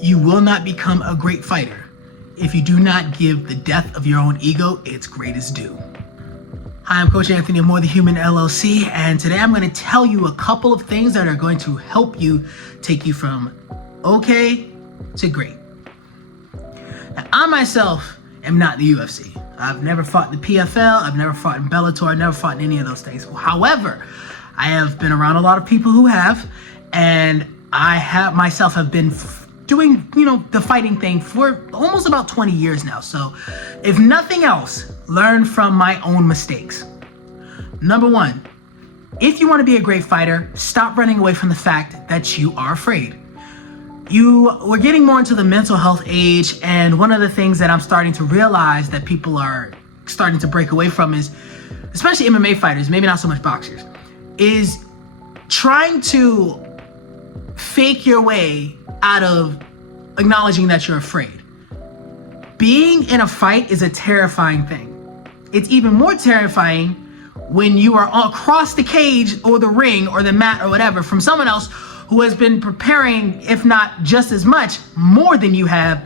You will not become a great fighter if you do not give the death of your own ego its greatest due. Hi, I'm Coach Anthony of More Than Human LLC, and today I'm going to tell you a couple of things that are going to help you take you from okay to great. Now, I myself am not the UFC. I've never fought in the PFL, I've never fought in Bellator, I've never fought in any of those things. However, I have been around a lot of people who have, and I have been doing, the fighting thing for almost about 20 years now. So if nothing else, learn from my own mistakes. Number one, if you want to be a great fighter, stop running away from the fact that you are afraid. We're getting more into the mental health age, and one of the things that I'm starting to realize that people are starting to break away from is, especially MMA fighters, maybe not so much boxers, is trying to fake your way out of acknowledging that you're afraid. Being in a fight is a terrifying thing. It's even more terrifying when you are across the cage or the ring or the mat or whatever from someone else who has been preparing, if not just as much, more than you have,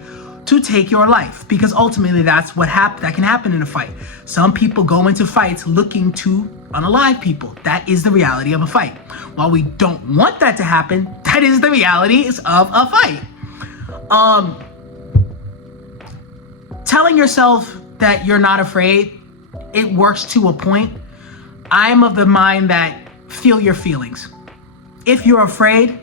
to take your life. Because ultimately that's what that can happen in a fight. Some people go into fights looking to unalive people. That is the reality of a fight. While we don't want that to happen, that is the reality of a fight. Telling yourself that you're not afraid, it works to a point. I'm of the mind that feel your feelings. If you're afraid,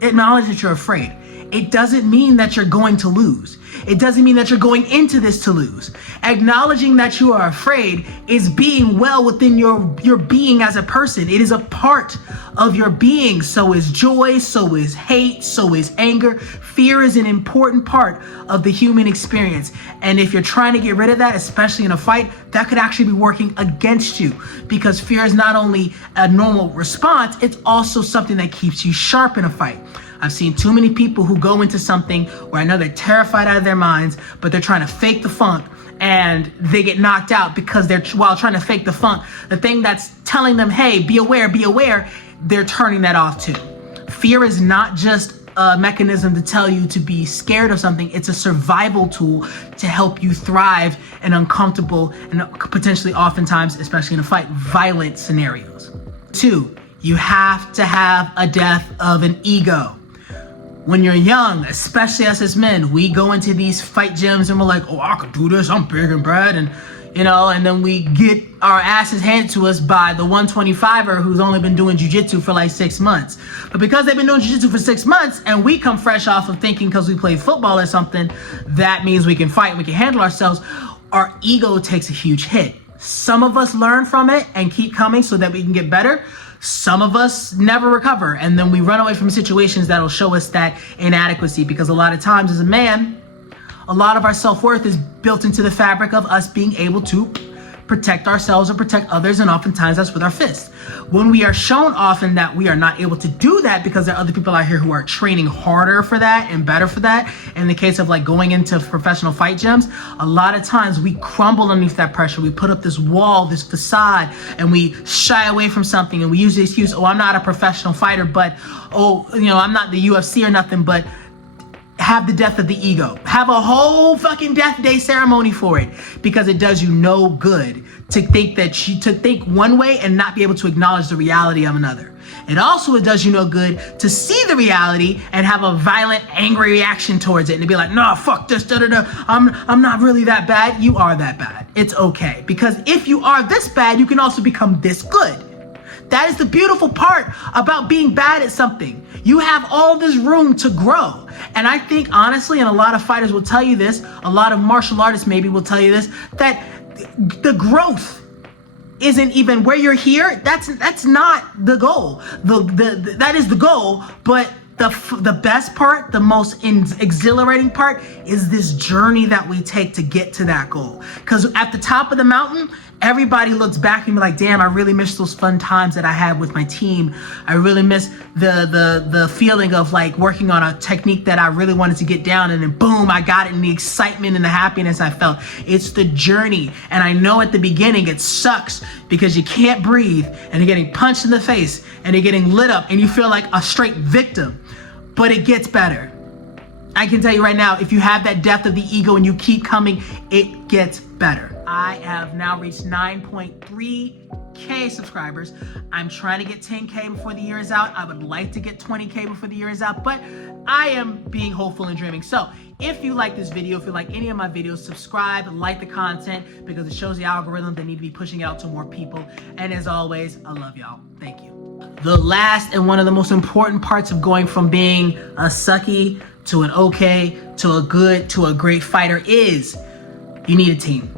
acknowledge that you're afraid. It doesn't mean that you're going to lose. It doesn't mean that you're going into this to lose. Acknowledging that you are afraid is being well within your being as a person. It is a part of your being. So is joy, so is hate, so is anger. Fear is an important part of the human experience. And if you're trying to get rid of that, especially in a fight, that could actually be working against you, because fear is not only a normal response, it's also something that keeps you sharp in a fight. I've seen too many people who go into something where I know they're terrified out of their minds, but they're trying to fake the funk, and they get knocked out because while trying to fake the funk, the thing that's telling them, hey, be aware, they're turning that off too. Fear is not just a mechanism to tell you to be scared of something. It's a survival tool to help you thrive in uncomfortable and potentially oftentimes, especially in a fight, violent scenarios. 2, you have to have a death of an ego. When you're young, especially us as men, we go into these fight gyms and we're like, oh, I could do this, I'm big and bad, and then we get our asses handed to us by the 125er who's only been doing jiu-jitsu for like 6 months. But because they've been doing jiu-jitsu for 6 months and we come fresh off of thinking because we played football or something, that means we can fight and we can handle ourselves, our ego takes a huge hit. Some of us learn from it and keep coming so that we can get better. Some of us never recover, and then we run away from situations that'll show us that inadequacy, because a lot of times as a man, a lot of our self-worth is built into the fabric of us being able to protect ourselves or protect others, and oftentimes that's with our fists. When we are shown often that we are not able to do that because there are other people out here who are training harder for that and better for that, in the case of like going into professional fight gyms, a lot of times we crumble underneath that pressure. We put up this wall, this facade, and we shy away from something, and we use the excuse, oh, I'm not a professional fighter, but I'm not the UFC or nothing, but have the death of the ego. Have a whole fucking death day ceremony for it, because it does you no good to think one way and not be able to acknowledge the reality of another. It does you no good to see the reality and have a violent, angry reaction towards it and to be like, nah, fuck this, I'm not really that bad. You are that bad. It's okay, because if you are this bad, you can also become this good. That is the beautiful part about being bad at something. You have all this room to grow. And I think honestly, and a lot of fighters will tell you this, a lot of martial artists maybe will tell you this, that the growth isn't even where you're here. That's not the goal. That is the goal, but the best part, the most exhilarating part is this journey that we take to get to that goal. Because at the top of the mountain, everybody looks back and be like, damn, I really miss those fun times that I had with my team. I really miss the feeling of like working on a technique that I really wanted to get down, and then boom, I got it, and the excitement and the happiness I felt. It's the journey. And I know at the beginning it sucks because you can't breathe and you're getting punched in the face and you're getting lit up and you feel like a straight victim, but it gets better. I can tell you right now, if you have that depth of the ego and you keep coming, it gets better. I have now reached 9.3K subscribers. I'm trying to get 10K before the year is out. I would like to get 20K before the year is out, but I am being hopeful and dreaming. So if you like this video, if you like any of my videos, subscribe, like the content, because it shows the algorithm that need to be pushing it out to more people. And as always, I love y'all. Thank you. The last and one of the most important parts of going from being a sucky to an okay, to a good, to a great fighter is you need a team.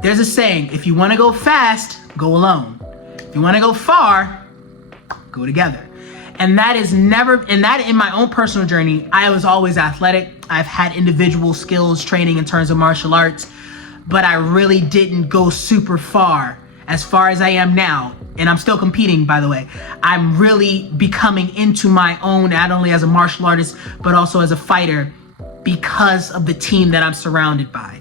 There's a saying, if you want to go fast, go alone. If you want to go far, go together. And that is never, and that in my own personal journey, I was always athletic. I've had individual skills training in terms of martial arts, but I really didn't go super far as I am now. And I'm still competing, by the way. I'm really becoming into my own, not only as a martial artist, but also as a fighter because of the team that I'm surrounded by.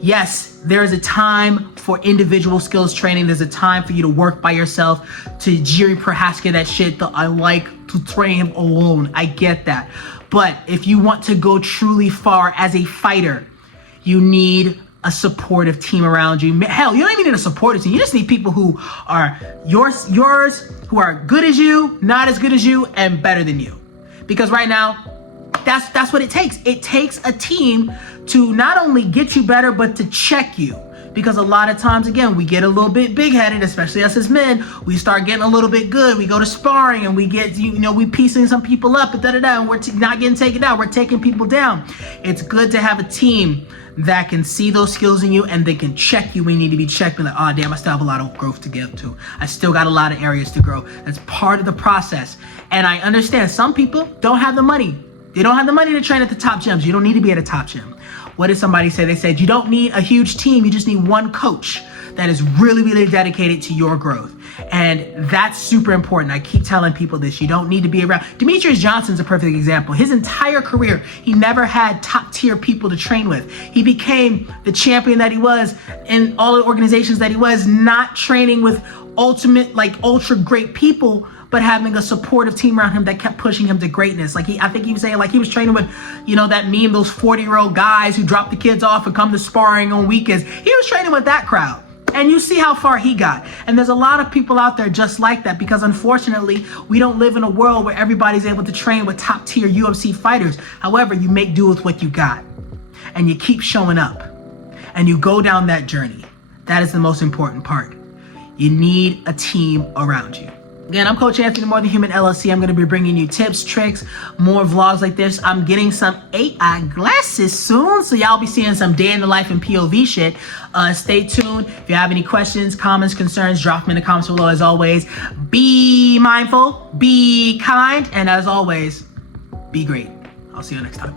Yes, there is a time for individual skills training. There's a time for you to work by yourself, to Jiri Prohaska that shit, that I like to train him alone. I get that. But if you want to go truly far as a fighter, you need a supportive team around you. Hell, you don't even need a supportive team. You just need people who are yours, who are good as you, not as good as you, and better than you. Because right now, that's what it takes. It takes a team to not only get you better, but to check you. Because a lot of times, again, we get a little bit big-headed, especially us as men. We start getting a little bit good. We go to sparring and we get, we piecing some people up, and and we're not getting taken down. We're taking people down. It's good to have a team that can see those skills in you and they can check you when you need to be checked. Like, oh damn, I still have a lot of growth to get to. I still got a lot of areas to grow. That's part of the process. And I understand some people don't have the money. They don't have the money to train at the top gyms. You don't need to be at a top gym. What did somebody say? They said, you don't need a huge team. You just need one coach that is really, really dedicated to your growth. And that's super important. I keep telling people this. You don't need to be around. Demetrius Johnson's a perfect example. His entire career, he never had top tier people to train with. He became the champion that he was in all the organizations that he was, not training with ultra great people, but having a supportive team around him that kept pushing him to greatness. I think he was saying, he was training with, that meme, those 40-year-old guys who drop the kids off and come to sparring on weekends. He was training with that crowd. And you see how far he got. And there's a lot of people out there just like that, because unfortunately, we don't live in a world where everybody's able to train with top tier UFC fighters. However, you make do with what you got and you keep showing up and you go down that journey. That is the most important part. You need a team around you. Again, I'm Coach Anthony, More Than Human LLC. I'm going to be bringing you tips, tricks, more vlogs like this. I'm getting some AI glasses soon, so y'all be seeing some day in the life and POV shit. Stay tuned. If you have any questions, comments, concerns, drop them in the comments below. As always, be mindful, be kind, and as always, be great. I'll see you next time.